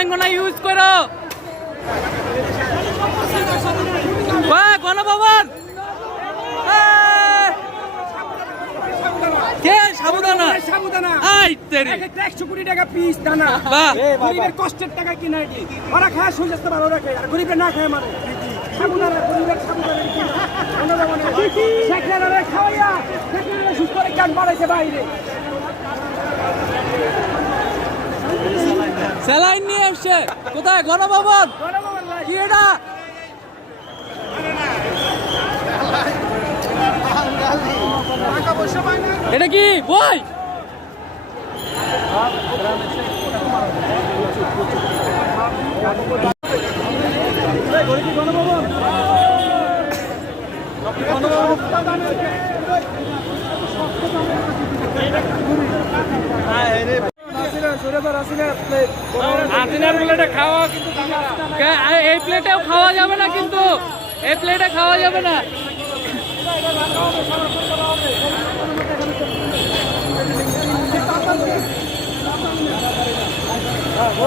অঙ্গনা use করো। গণভবন কে সাবুদানা সাবুদানা I তেরি 100 কোটি টাকা পিস দানা গরিবের কষ্টের টাকা কিনা এটি ওরা খায় সুজাস্ত ভালো রাখে আর গরিবের না খায় মানে সাবুদানা গরিবের সাবুদানা সেখানে খাওয়াইয়া সেখানে সুস্থ করে কান বাড়াইছে বাইরে স্যালাইন নিয়ে আসছে কোথায় গণভবন কি এটা এটা কি বই এই প্লেটেও খাওয়া যাবে না, কিন্তু এই প্লেটে খাওয়া যাবে না।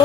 ও